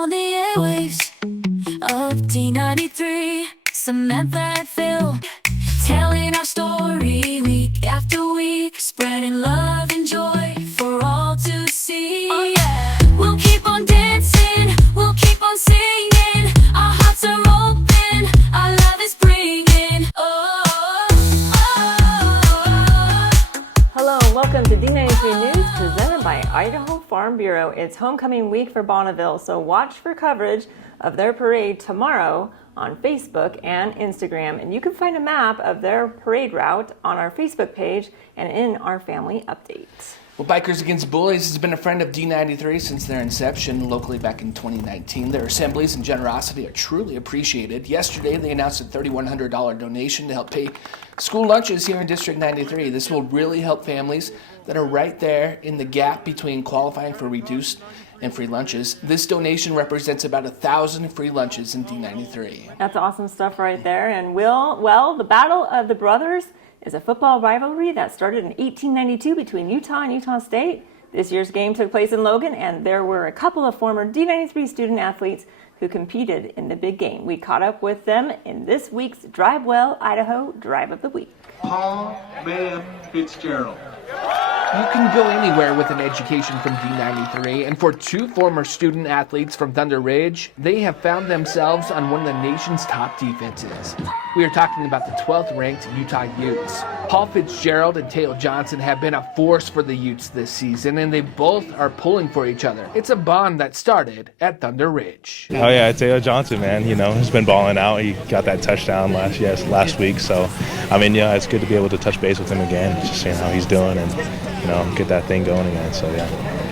On the airwaves of D93, Samantha Phil, telling our story week after week, spreading love and joy for all to see. Oh yeah, we'll keep on dancing, we'll keep on singing, our hearts are open, our love is bringing. Hello and welcome to D93 News, presented by Idaho Farm Bureau. It's homecoming week for Bonneville, so watch for coverage of their parade tomorrow on Facebook and Instagram. And you can find a map of their parade route on our Facebook page and in our family update. Well, Bikers Against Bullies has been a friend of D93 since their inception locally back in 2019. Their assemblies and generosity are truly appreciated. Yesterday, they announced a $3,100 donation to help pay school lunches here in District 93. This will really help families that are right there in the gap between qualifying for reduced and free lunches. This donation represents about 1,000 free lunches in D93. That's awesome stuff right there. And the Battle of the Brothers is a football rivalry that started in 1892 between Utah and Utah State. This year's game took place in Logan, and there were a couple of former D93 student athletes who competed in the big game. We caught up with them in this week's Drive Well Idaho Drive of the Week. Paul Man Fitzgerald. You can go anywhere with an education from D93, and for two former student athletes from Thunder Ridge, they have found themselves on one of the nation's top defenses. We are talking about the 12th ranked Utah Utes. Paul Fitzgerald and Teo Johnson have been a force for the Utes this season, and they both are pulling for each other. It's a bond that started at Thunder Ridge. Oh yeah, Teo Johnson, man, he's been balling out. He got that touchdown last week, so it's good to be able to touch base with him again, just seeing how he's doing and get that thing going again. So yeah.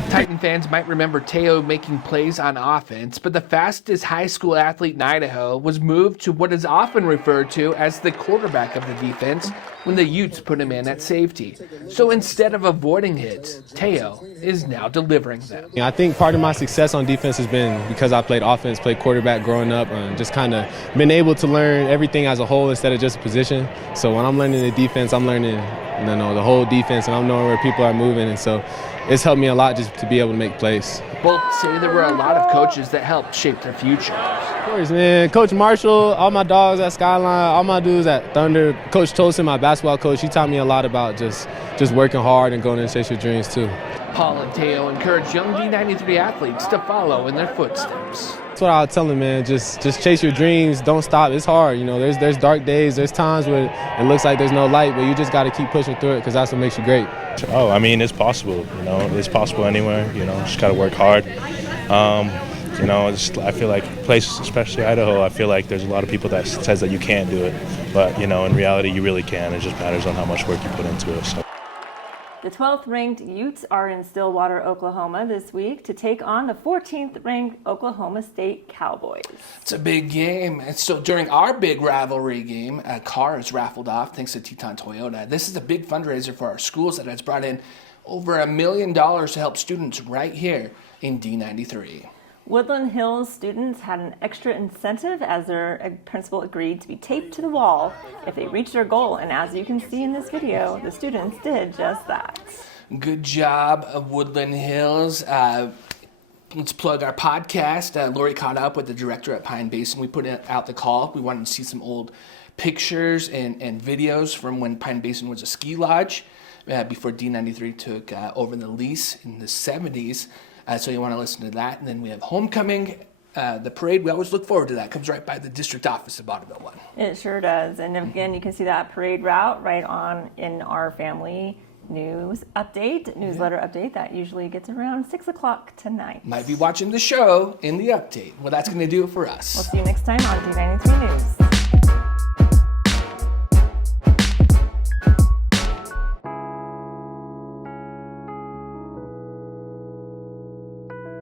Titan fans might remember Teo making plays on offense, but the fastest high school athlete in Idaho was moved to what is often referred to as the quarterback of the defense when the Utes put him in at safety. So instead of avoiding hits, Teo is now delivering them. I think part of my success on defense has been because I played offense, played quarterback growing up, and just kind of been able to learn everything as a whole instead of just a position. So when I'm learning the defense, I'm learning the whole defense, and I'm knowing where people are moving, and so it's helped me a lot just to be able to make plays. Both say there were a lot of coaches that helped shape their future. Of course, man. Coach Marshall, all my dogs at Skyline, all my dudes at Thunder. Coach Tolson, my basketball coach, he taught me a lot about just working hard and going to chase your dreams too. Paul and Teo encourage young D93 athletes to follow in their footsteps. That's what I would tell them, man. Just chase your dreams. Don't stop. It's hard. There's dark days. There's times where it looks like there's no light, but you just got to keep pushing through it because that's what makes you great. Oh, it's possible. It's possible anywhere. Just got to work hard. I feel like places, especially Idaho, I feel like there's a lot of people that says that you can't do it, but in reality, you really can. It just matters on how much work you put into it. So. The 12th ranked Utes are in Stillwater, Oklahoma this week to take on the 14th ranked Oklahoma State Cowboys. It's a big game. And so during our big rivalry game, a car is raffled off thanks to Teton Toyota. This is a big fundraiser for our schools that has brought in over $1 million to help students right here in D93. Woodland Hills students had an extra incentive as their principal agreed to be taped to the wall if they reached their goal. And as you can see in this video, the students did just that. Good job, Woodland Hills. Let's plug our podcast. Lori caught up with the director at Pine Basin. We put out the call. We wanted to see some old pictures and videos from when Pine Basin was a ski lodge before D93 took over the lease in the 70s. So you want to listen to that. And then we have homecoming, the parade. We always look forward to that. Comes right by the district office of Bonneville 1. It sure does. And again, you can see that parade route right on in our family newsletter update that usually gets around 6 o'clock tonight. Might be watching the show in the update. Well, that's going to do it for us. We'll see you next time on D93 News.